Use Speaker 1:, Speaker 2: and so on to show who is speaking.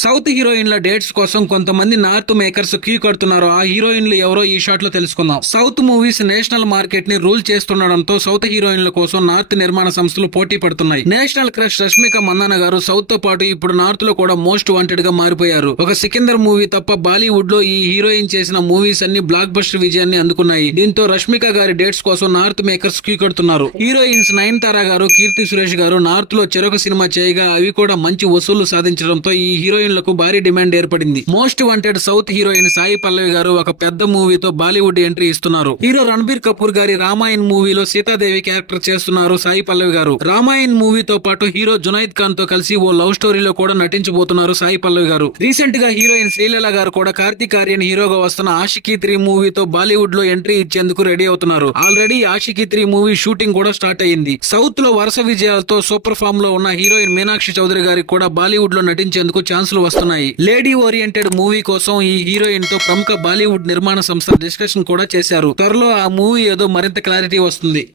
Speaker 1: South హీరోయిన్ల dates కోసం కొంతమంది నార్త్ మేకర్స్ క్యూ కడుతున్నారు ఆ హీరోయిన్లు ఎవరో ఈ షాట్లో తెలుసుకుందాం. సౌత్ మూవీస్ నేషనల్ మార్కెట్ని రూల్ చేస్తుండడంతో సౌత్ హీరోయిన్ల కోసం నార్త్ నిర్మాణ సంస్థలు పోటీ పడుతున్నాయి. నేషనల్ క్రష్ రష్మిక మందాన గారు సౌత్తో పాటు ఇప్పుడు నార్త్లో కూడా మోస్ట్ వాంటెడ్గా మారిపోయారు. ఒక సికిందర్ మూవీ తప్ప బాలీవుడ్లో ఈ హీరోయిన్ చేసిన మూవీస్ అన్ని బ్లాక్ బస్టర్ విజయాన్ని అందుకున్నాయి. దీంతో రష్మిక గారి డేట్స్ కోసం నార్త్ మేకర్స్ క్యూ కడుతున్నారు. హీరోయిన్స్ నయనతార గారు కీర్తి సురేష్ గారు నార్త్లో చెరొక సినిమా చేయగా అవి కూడా మంచి వసూళ్ళు సాధించడంతో ఈ హీరోయిన్ హీరోయిన్లకు భారీ డిమాండ్ ఏర్పడింది. Most wanted south heroine Sai Pallavi garu ఒక పెద్ద మూవీతో బాలీవుడ్ ఎంట్రీ ఇస్తున్నారు. హీరో రణబీర్ కపూర్ గారి రామాయణ్ మూవీలో సీతాదేవి క్యారెక్టర్ చేస్తున్నారు సాయి పల్లవి గారు. రామాయణ్ మూవీతో పాటు హీరో జునైద్ ఖాన్తో కలిసి ఓ లవ్ స్టోరీలో కూడా నటించబోతున్నారు సాయి పల్లవి గారు. రీసెంట్గా హీరోయిన్ శ్రీలీల గారు కూడా కార్తీక్ ఆర్యన్ హీరోగా వస్తున్న ఆషికీ త్రీ మూవీతో బాలీవుడ్లో ఎంట్రీ ఇచ్చేందుకు రెడీ అవుతున్నారు. Already Aashiqui three movie shooting కూడా స్టార్ట్ అయ్యింది. సౌత్లో వరుస విజయాలతో సూపర్ ఫామ్లో ఉన్న హీరోయిన్ మీనాక్షి చౌదరి గారికి కూడా బాలీవుడ్లో నటించేందుకు లు వస్తున్నాయి. లేడీ ఓరియంటెడ్ మూవీ కోసం ఈ హీరోయిన్తో ప్రముఖ బాలీవుడ్ నిర్మాణ సంస్థ డిస్కషన్ కూడా చేశారు. త్వరలో ఆ మూవీ ఏదో మరింత క్లారిటీ వస్తుంది.